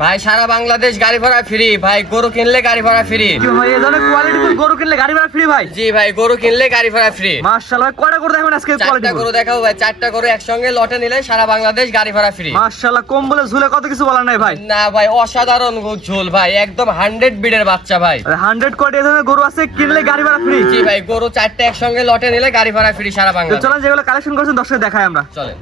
ভাই সারা বাংলাদেশ গাড়ি ভাড়া ফ্রি ভাই গরু কিনলে গাড়ি ভাড়া ফ্রি এই ধরনের কোয়ালিটি গরু কিনলে গাড়ি ভাড়া ফ্রি ভাই? জি ভাই গরু কিনলে গাড়ি ভাড়া ফ্রি মাশাআল্লাহ ভাই কয়টা করে দেখবেন আজকে কোয়ালিটি চারটা গরু? দেখাবো ভাই চারটা গরু একসঙ্গে লটে নিলে সারা বাংলাদেশ গাড়ি ভাড়া ফ্রি মাশাআল্লাহ কম বলে ঝুলে কত কিছু বলার নাই ভাই? না ভাই অসাধারণ ঝোল ভাই একদম হান্ড্রেড বিডের বাচ্চা ভাই। হান্ড্রেড কোয়ালিটি এই ধরনের গরু আছে কিনলে গাড়ি ভাড়া ফ্রি জি ভাই গরু চারটা একসঙ্গে লটে নিলে গাড়ি ভাড়া ফ্রি সারা বাংলাদেশ। চলেন যেগুলো কালেকশন করছেন দর্শক দেখাই আমরা। চলে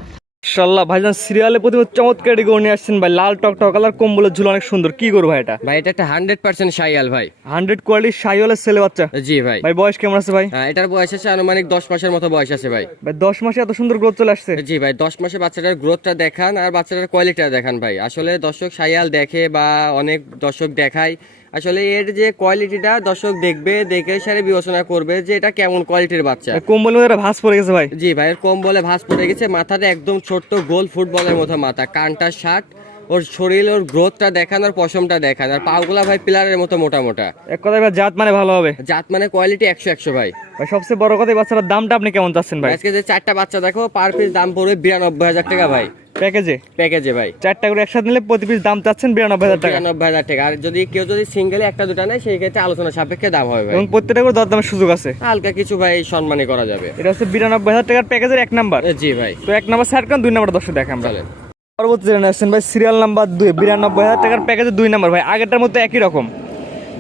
মাশাআল্লাহ ভাইজান সিরিয়ালে প্রতি চমৎকার গরু নিয়ে আসছেন ভাই। লাল টক টক কালার কম্বলের ঝুল অনেক সুন্দর। কি গরু ভাই এটা? ভাই এটা একটা হান্ড্রেড পার্সেন্ট সাইয়াল ভাই। হান্ড্রেড কোয়ালিটির সাইওয়ালের ছেলে বাচ্চা। জি ভাই। ভাই বয়স কেমন আছে ভাই? হ্যাঁ, এটার বয়স আছে আনুমানিক দশ মাসের মতো বয়স আছে ভাই। ভাই দশ মাসে এত সুন্দর গ্রোথ চলে আসছে। জি ভাই দশ মাসে বাচ্চাটার গ্রোথটা দেখান আর বাচ্চাটার কোয়ালিটিটা দেখান ভাই। আসলে দর্শক সাইয়াল দেখে বা অনেক দর্শক দেখায় আসলে এর যে কোয়ালিটিটা দর্শক দেখবে দেখে সারে বিবেচনা করবে যে এটা কেমন কোয়ালিটির বাচ্চা। কম্বল মধ্যে ভাঁজ পড়ে গেছে ভাই। জি ভাই এর কম বলে ভাঁজ পড়ে গেছে মাথাটা একদম ছোট্ট গোল ফুটবলের মতো মাথা কানটা শার্ট ওর শরীর ওর গ্রোথটা দেখান আর পশমটা দেখান। আর পাগুলা ভাই পিলারের মতো মোটা মোটা। এক কথায় ভাই জাত মানে ভালো হবে। জাত মানে কোয়ালিটি একশো একশো ভাই। ভাই সবচেয়ে বড় কথা এই বাচ্চাটার দামটা আপনি কেমন চাচ্ছেন ভাই? আজকে যে চারটা বাচ্চা দেখো পার পিস দাম পড়বে বিরানব্বই হাজার টাকা ভাই। প্যাকেজে প্যাকেজে ভাই। চারটা করে একসাথে নিলে প্রতি পিস দাম চাচ্ছেন বিরানব্বই হাজার টাকা। বিরানব্বই হাজার টাকা। আর যদি কেউ যদি সিঙ্গেলে একটা দুটা নেয় সেই ক্ষেত্রে আলোচনা সাপেক্ষে দাম হবে ভাই। এবং প্রত্যেকটা করে দরদামের সুযোগ আছে। হালকা কিছু ভাই সম্মানই করা যাবে। এটা হচ্ছে বিরানব্বই হাজার টাকার প্যাকেজের এক নাম্বার জি ভাই। তো এক নাম্বার কারণ দুই নাম্বার দর্শক দেখে আমরা। চলেন। পরবর্তী জেনে আসছেন ভাই সিরিয়াল নাম্বার দুই বিরানব্বই হাজার টাকার প্যাকেজে দুই নাম্বার ভাই আগেরটার মধ্যে একই রকম।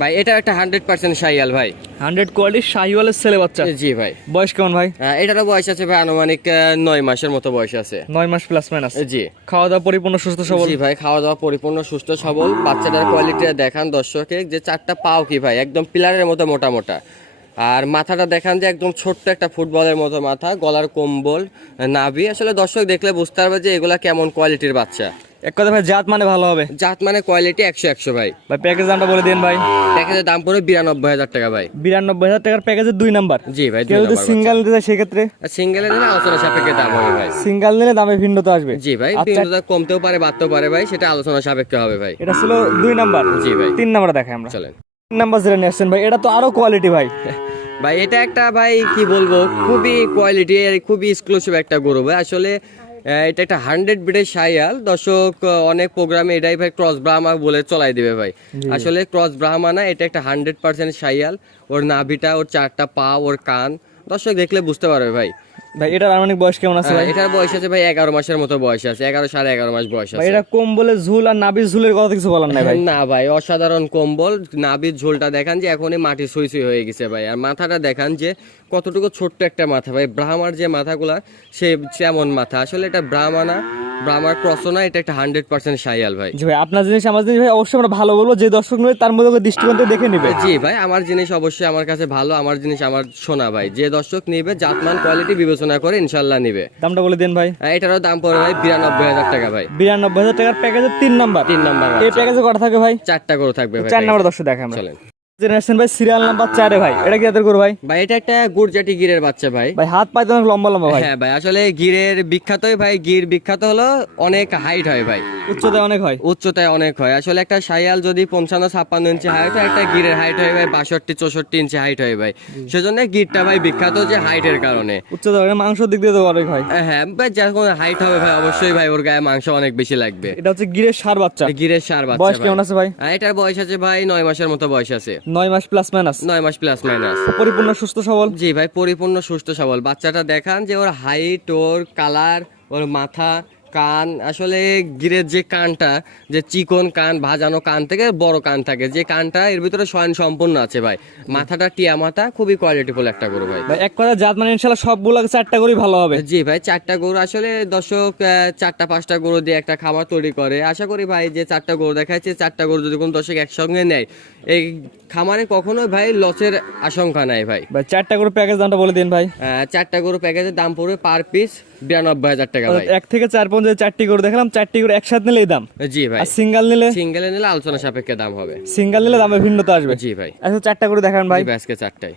ভাই এটা একটা হান্ড্রেড পার্সেন্ট সাইয়াল ভাই। হান্ড্রেড কোয়ালিটির শাহিওয়ালের ছেলে বাচ্চা। জি ভাই। বয়স কেমন ভাই? এটারও বয়স আছে ভাই আনুমানিক নয় মাসের মতো বয়স আছে। নয় মাস প্লাস মাইনাস জি। খাওয়া দাওয়া পরিপূর্ণ সুস্থ সবল? জি ভাই খাওয়া দাওয়া পরিপূর্ণ সুস্থ সবল। বাচ্চাটার কোয়ালিটি দেখান দর্শকে যে চারটা পাও কি ভাই একদম পিলারের মতো মোটা মোটা আর মাথাটা দেখান যে একদম ছোট্ট একটা ফুটবলের মতো মাথা গলার কম্বল নাভি। আসলে দর্শক দেখলে বুঝতে পারবে যে এগুলা কেমন কোয়ালিটির বাচ্চা। এক কথা ভাই জাত মানে ভালো হবে। জাত মানে কোয়ালিটি একশো একশো ভাই। ভাই প্যাকেজ দামটা বলে দিন ভাই। প্যাকেজের দাম পড়বে বিরানব্বই হাজার টাকা ভাই। বিরানব্বই হাজার টাকার প্যাকেজের দুই নাম্বার জি ভাই কেউ যদি সিঙ্গেল নিতে চায় সেক্ষেত্রে? সিঙ্গেলে নিলে আলোচনা সাপেক্ষে দাম হবে ভাই। সিঙ্গেল নিলে দামে ভিন্নতা আসবে। জি ভাই আচ্ছা। ভিন্নতা কমতেও পারে বাড়তেও পারে ভাই সেটা আলোচনা সাপেক্ষে হবে ভাই। এটা ছিল দুই নাম্বার জি ভাই। তিন নাম্বার দেখাই আমরা। চলেন। তিন নাম্বার যেটা নিয়ে আসছেন ভাই। এটা তো আরও কোয়ালিটি ভাই। ভাই এটা একটা ভাই কি বলব খুবই কোয়ালিটি খুবই এক্সক্লুসিভ একটা গরু ভাই। আসলে এটা একটা হান্ড্রেড ব্রিডের সাইয়াল। দর্শক অনেক প্রোগ্রামে এটাই ভাই ক্রস ব্রাহ্মা বলে চলাই দিবে ভাই। আসলে ক্রস ব্রাহ্মা না এটা একটা হান্ড্রেড পার্সেন্ট সাইয়াল। ওর নাভিটা ওর চারটা পা ওর কান। দর্শক দেখলে বুঝতে পারবে ভাই। ভাই এটার আনুমানিক বয়স কেমন আছে ভাই? এটার বয়স আছে ভাই এগারো মাসের মতো বয়স আছে এগারো সাড়ে এগারো মাস বয়স আছে। এটা কম্বলে ঝুল আর নাবির ঝুলের কথা কিছু বলার নাই ভাই। না ভাই অসাধারণ কম্বল নাবির ঝোলটা দেখান যে এখনই মাটি সুই সুই হয়ে গেছে ভাই। আর মাথাটা দেখান যে কতটুকু ছোট্ট একটা মাথা ভাই ব্রাহ্মার যে মাথাগুলা সে যেমন মাথা। আসলে এটা ব্রাহ্মা না ব্রাহ্মার এটা একটা হান্ড্রেড পার্সেন্ট সাইয়াল ভাই। জি ভাই আপনার জিনিস আমার জিনিস ভাই অবশ্যই আমরা ভালো বলব যে দর্শক নেবে তার মধ্যে দৃষ্টিকোণ দেখে নিবে। জি ভাই আমার জিনিস অবশ্যই আমার কাছে ভালো আমার জিনিস আমার শোনা ভাই। যে দর্শক নিবে জাতমান কোয়ালিটি বিবেচনা করে ইনশাল্লাহ নিবে। দামটা বলে দেন ভাই। এটারও দাম পড়বে ভাই বিরানব্বই হাজার টাকা ভাই। বিরানব্বই হাজার টাকার প্যাকেজের তিন নাম্বার তিন নাম্বার এই প্যাকেজে কটা থাকে ভাই? চারটা করে থাকবে চার নাম্বার দর্শক দেখে আমরা চলেন। জেনারেশন ভাই সিরিয়াল নাম্বার চারে ভাই। এটা কি হাতের করব ভাই? ভাই এটা একটা গুড়জাটি গিরের বাচ্চা ভাই। ভাই হাত পাইতে অনেক লম্বা লম্বা ভাই। হ্যাঁ ভাই আসলে গিরের বিখ্যাতই ভাই গির বিখ্যাত হলো অনেক হাইট হয় ভাই। উচ্চতা অনেক হয়? উচ্চতায় অনেক হয়। আসলে একটা সাইয়াল যদি পঞ্চান্ন ছাপ্পান্ন ইঞ্চি হাইট হয় একটা গিরের হাইট হয় ভাই বাষট্টি চৌষট্টি ইঞ্চি হাইট হয় ভাই। সেজন্য গিরটা ভাই বিখ্যাত যে হাইটের কারণে। উচ্চতা মাংসের দিক দিয়ে তো অনেক হয়। হ্যাঁ ভাই যখন হাইট হবে ভাই অবশ্যই ভাই ওর গায়ে মাংস অনেক বেশি লাগবে। এটা হচ্ছে গিরের সার বাচ্চা। গিরের সার বাচ্চা বয়স কেমন আছে ভাই? এটার বয়স আছে ভাই নয় মাসের মতো বয়স আছে। নয় মাস প্লাস মাইনাস নয় মাস প্লাস মাইনাস পরিপূর্ণ সুস্থ সবল? জি ভাই পরিপূর্ণ সুস্থ সবল। বাচ্চাটা দেখান যে ওর হাইট ওর কালার ওর মাথা কান আসলে গিরের যে কানটা যে চিকন কান ভাজানো কান থেকে বড় কান থাকে যে কানটা এর ভিতরে স্বয়ং সম্পূর্ণ আছে ভাই। মাথাটা টিয়া মাথা খুবই কোয়ালিটি কোয়ালিটিফুল একটা গরু ভাই। ভাই এক কথা জাত মানে ইনশাল্লাহ সবগুলো চারটা গরুই ভালো হবে। জি ভাই চারটা গরু আসলে দর্শক চারটা পাঁচটা গরু দিয়ে একটা খাবার তৈরি করে। আশা করি ভাই যে চারটা গরু দেখাচ্ছে চারটা গরু যদি কোনো দর্শক একসঙ্গে নেয় এই খামারে কখনো ভাই লসের আশঙ্কা নাই ভাই। চারটা গরু প্যাকেজ দামটা বলে দিন ভাই। চারটা গরু প্যাকেজের দাম পড়বে পার পিস বিরানব্বই হাজার টাকা ভাই। এক থেকে চার পর্যন্ত চারটি গরু দেখলাম চারটি গরু একসাথে নিলে দাম। জি ভাই। আর সিঙ্গেল নিলে? সিঙ্গেল নিলে আলোচনা সাপেক্ষে দাম হবে। সিঙ্গেল নিলে দামে ভিন্নতা আসবে। জি ভাই। আচ্ছা চারটা গরু দেখান ভাই, আজকে চারটাই।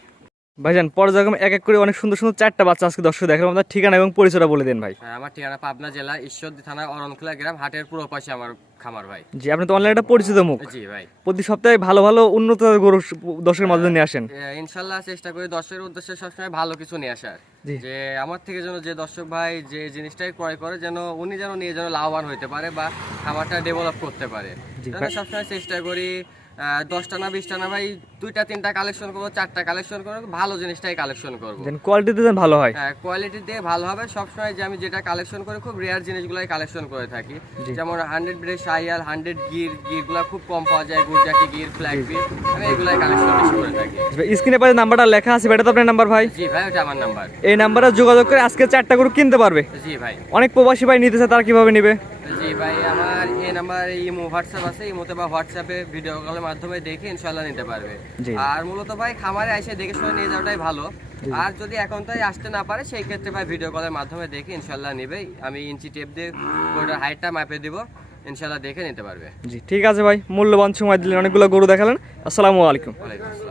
ভাইজান পর্যায়ক্রমে এক এক করে অনেক সুন্দর সুন্দর চারটা বাচ্চা আজকে দর্শক দেখালাম আপনার ঠিকানা এবং পরিচয়টা বলে দিন ভাই। হ্যাঁ, আমার ঠিকানা পাবনা জেলা ঈশ্বরদী থানা অরণখোলা গ্রাম হাটের পুরো পাশে আমার খামার ভাই। জি আপনি তো অনলাইনে একটা পরিচিত মুখ। জি ভাই। প্রতি সপ্তাহে ভালো ভালো উন্নত গরু দর্শকের মাধ্যমে নিয়ে আসেন। ইনশাল্লাহ চেষ্টা করি দর্শকের উদ্দেশ্যে সবসময় ভালো কিছু নিয়ে আসার। জি। যে আমার থেকে যেন যে দর্শক ভাই যে জিনিসটাই ক্রয় করে যেন উনি যেন নিয়ে যেন লাভবান হইতে পারে বা খামারটা ডেভেলপ করতে পারে। সবসময় চেষ্টা করি দশটা না বিশটা না ভাই দুইটা তিনটা কালেকশন করব চারটা কালেকশন করব ভালো জিনিসটাই কালেকশন করব। কোয়ালিটিতে যেন ভালো হয়। হ্যাঁ কোয়ালিটি দিয়ে ভালো হবে। সবসময় যে আমি যেটা কালেকশন করে খুব রেয়ার জিনিসগুলোই কালেকশন করে থাকি। যেমন হান্ড্রেড ব্রেড সাইয়াল হান্ড্রেড গির গিরগুলো খুব কম পাওয়া যায় গুরজাকি গির ফ্ল্যাগ গির আমি এগুলাই কালেকশন বেশি করে থাকি। স্ক্রিনে পাশে নাম্বারটা লেখা আছে এটা তো আপনার নাম্বার ভাই? জি ভাই ওটা আমার নাম্বার এই নাম্বারে যোগাযোগ করে আজকে চারটা গরু কিনতে পারবে। জি ভাই। অনেক প্রবাসী ভাই নিতে চায় তারা কীভাবে নিবে? জি ভাই আমার এই নাম্বার ইমো হোয়াটসঅ্যাপ আছে। ইমোতে বা হোয়াটসঅ্যাপে ভিডিও কলের মাধ্যমে দেখে ইনশাল্লাহ নিতে পারবে। আর মূলত ভাই খামারে এসে দেখে শুনে নিয়ে যাওয়াটাই ভালো। আর যদি এখন তাই আসতে না পারে সেই ক্ষেত্রে ভাই ভিডিও কলের মাধ্যমে দেখে ইনশাল্লাহ নিবেই আমি ইঞ্চি টেপ দিয়ে ওটার হাইটটা মাপে দিব। ইনশাল্লাহ দেখে নিতে পারবে। জি ঠিক আছে ভাই মূল্যবান সময় দিলেন অনেকগুলো গরু দেখালেন। আসসালামু আলাইকুম। ওয়ালাইকুম আসসালাম।